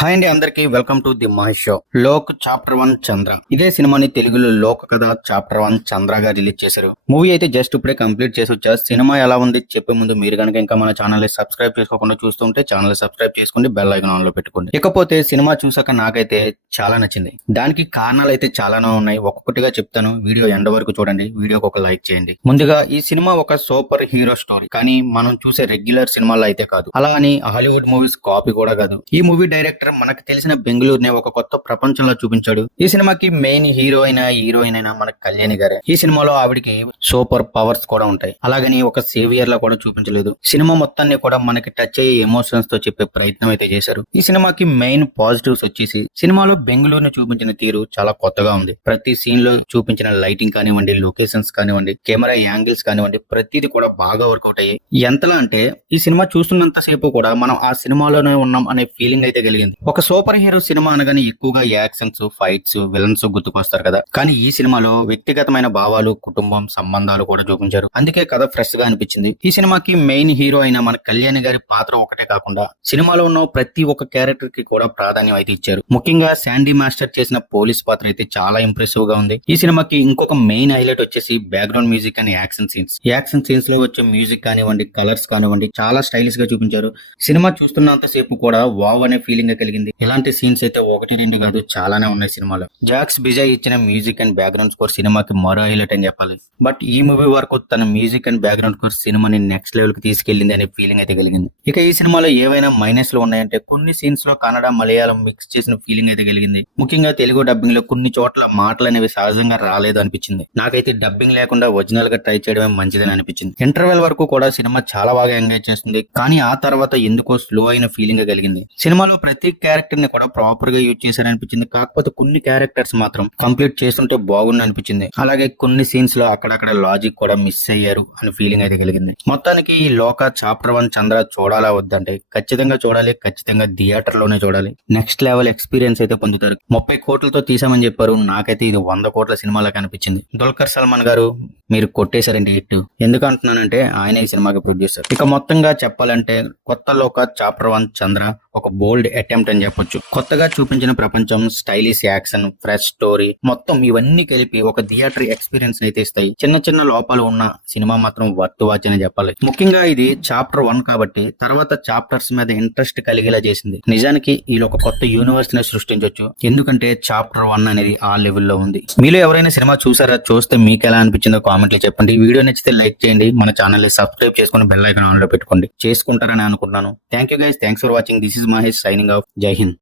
Hi అండి అందరికి welcome to the Mahesh show. Lokah chapter one Chandra. ఇదే సినిమాని తెలుగులో లోక్ కథ చాప్టర్ వన్ చంద్రగా రిలీజ్ చేశారు. మూవీ అయితే జస్ట్ ఇప్పుడే కంప్లీట్ చేసి వచ్చారు. సినిమా ఎలా ఉంది చెప్పే ముందు మీరు కనుక ఇంకా మన ఛానల్ సబ్స్క్రైబ్ చేసుకోకుండా చూస్తుంటే ఛానల్ సబ్స్క్రైబ్ చేసుకుని బెల్ ఐకాన్ ఆన్లో పెట్టుకోండి. ఇకపోతే సినిమా చూసాక నాకైతే చాలా నచ్చింది. దానికి కారణాలు అయితే చాలానే ఉన్నాయి. ఒక్కొక్కటిగా చెప్తాను. వీడియో ఎండ వరకు చూడండి. వీడియోకి ఒక లైక్ చేయండి. ముందుగా ఈ సినిమా ఒక సూపర్ హీరో స్టోరీ. కానీ మనం చూసే రెగ్యులర్ సినిమాలు అయితే కాదు. అలా అని హాలీవుడ్ మూవీస్ కాపీ కూడా కాదు. ఈ మూవీ డైరెక్ట్ డైరెక్టర్ మనకు తెలిసిన బెంగళూరునే ఒక కొత్త ప్రపంచంలో చూపించాడు. ఈ సినిమాకి మెయిన్ హీరో అయిన హీరోయిన్ అయినా మన కళ్యాణి గారే. ఈ సినిమాలో ఆవిడకి సూపర్ పవర్స్ కూడా ఉంటాయి. అలాగని ఒక సేవియర్ లా కూడా చూపించలేదు. సినిమా మొత్తాన్ని కూడా మనకి టచ్ అయ్యే ఎమోషన్స్తో చెప్పే ప్రయత్నం అయితే చేశారు. ఈ సినిమాకి మెయిన్ పాజిటివ్స్ వచ్చేసి సినిమాలో బెంగళూరుని చూపించిన తీరు చాలా కొత్తగా ఉంది. ప్రతి సీన్లో చూపించిన లైటింగ్ కానివ్వండి లొకేషన్స్ కానివ్వండి కెమెరా యాంగిల్స్ కానివ్వండి ప్రతిది కూడా బాగా వర్కౌట్ అయ్యాయి ఎంతలా అంటే ఈ సినిమా చూస్తున్నంత సేపు కూడా మనం ఆ సినిమాలోనే ఉన్నాం అనే ఫీలింగ్ అయితే కలిగింది. ఒక సూపర్ హీరో సినిమా అనగానే ఎక్కువగా యాక్షన్స్ ఫైట్స్ విలన్స్ గుర్తుకొస్తారు కదా. కానీ ఈ సినిమాలో వ్యక్తిగతమైన భావాలు కుటుంబం సంబంధాలు కూడా చూపించారు. అందుకే కథ ఫ్రెష్గా అనిపించింది. ఈ సినిమాకి మెయిన్ హీరో అయిన మన కళ్యాణ్ గారి పాత్ర ఒకటే కాకుండా సినిమాలో ఉన్న ప్రతి ఒక్క క్యారెక్టర్కి కూడా ప్రాధాన్యం అయితే ఇచ్చారు. ముఖ్యంగా శాండీ మాస్టర్ చేసిన పోలీస్ పాత్ర అయితే చాలా ఇంప్రెసివ్గా ఉంది. ఈ సినిమాకి ఇంకొక మెయిన్ హైలైట్ వచ్చేసి background music and action scenes action సీన్స్లో వచ్చే మ్యూజిక్ కానివ్వండి కలర్స్ కానివ్వండి చాలా స్టైలిష్గా చూపించారు. సినిమా చూస్తున్నంత సేపు కూడా వావ్ అనే ఫీలింగ్ కలిగింది. ఇలాంటి సీన్స్ అయితే ఒకటి రెండు కాదు చాలానే ఉన్నాయి సినిమాలో. జాక్స్ బిజయ్ ఇచ్చిన మ్యూజిక్ అండ్ బ్యాక్గ్రౌండ్ స్కోర్ సినిమాకి మరో హైలైట్ అని చెప్పాలి. బట్ ఈ మూవీ వరకు తన మ్యూజిక్ అండ్ బ్యాక్గ్రౌండ్ స్కోర్ సినిమాని నెక్స్ట్ లెవెల్కి తీసుకెళ్ళింది అనే ఫీలింగ్ అయితే కలిగింది. ఇక ఈ సినిమాలో ఏవైనా మైనస్లో ఉన్నాయంటే కొన్ని సీన్స్లో కన్నడ మలయాళం మిక్స్ చేసిన ఫీలింగ్ అయితే కలిగింది. ముఖ్యంగా తెలుగు డబ్బింగ్లో కొన్ని చోట్ల మాటలు అనేవి సహజంగా రాలేదు అనిపించింది. నాకైతే డబ్బింగ్ లేకుండా ఒరిజినల్గా ట్రై చేయడమే మంచిదని అనిపించింది. ఇంటర్వెల్ వరకు కూడా సినిమా చాలా బాగా ఎంగేజ్ చేస్తుంది. కానీ ఆ తర్వాత ఎందుకో స్లో అయిన ఫీలింగ్ కలిగింది. సినిమాలో ప్రతి క్యారెక్టర్ని కూడా ప్రాపర్గా యూజ్ చేశారనిపించింది. కాకపోతే కొన్ని క్యారెక్టర్స్ మాత్రం కంప్లీట్ చేస్తుంటే బాగుంది అనిపించింది. అలాగే కొన్ని సీన్స్లో అక్కడక్కడ లాజిక్ కూడా మిస్ అయ్యారు అనే ఫీలింగ్ అయితే కలిగింది. మొత్తానికి ఈ లోక చాప్టర్ వన్ చంద్ర చూడాలా వద్దంటే ఖచ్చితంగా చూడాలి ఖచ్చితంగా థియేటర్లోనే చూడాలి. నెక్స్ట్ లెవెల్ ఎక్స్పీరియన్స్ అయితే పొందుతారు. ముప్పై కోట్లతో తీసామని చెప్పారు. నాకైతే ఇది వంద కోట్ల సినిమాలా కనిపించింది దుల్కర్ సల్మాన్ గారు మీరు కొట్టేశారండి హిట్. ఎందుకు అంటున్నానంటే ఆయన ఈ సినిమాకి ప్రొడ్యూసర్ ఇక మొత్తంగా చెప్పాలంటే కొత్త లోక చాప్టర్ వన్ చంద్ర ఒక బోల్డ్ అటెంప్ట్ అని చెప్పొచ్చు. కొత్తగా చూపించిన ప్రపంచం స్టైలిష్ యాక్షన్ ఫ్రెష్ స్టోరీ మొత్తం ఇవన్నీ కలిపి ఒక థియేటర్ ఎక్స్పీరియన్స్ అయితే ఇస్తాయి. చిన్న చిన్న లోపాలు ఉన్న సినిమా మాత్రం వర్త్ వాచ్ అని చెప్పాలి. ముఖ్యంగా ఇది చాప్టర్ వన్ కాబట్టి తర్వాత చాప్టర్స్ మీద ఇంట్రెస్ట్ కలిగేలా చేసింది. నిజానికి వీళ్ళు ఒక కొత్త యూనివర్స్ని సృష్టించవచ్చు ఎందుకంటే చాప్టర్ వన్ అనేది ఆ లెవెల్లో ఉంది. మీలో ఎవరైనా సినిమా చూసారా? చూస్తే మీకు ఎలా అనిపించిందో కామెంట్లు చెప్పండి. వీడియో నచ్చితే లైక్ చేయండి. మన ఛానల్ని సబ్స్క్రైబ్ చేసుకుని బెల్ ఐకాన్ ఆన్లో పెట్టుకోండి. చేసుకుంటారని అనుకుంటున్నాను. Thank you guys thanks for watching this is Mahesh signing off. Jai Hind.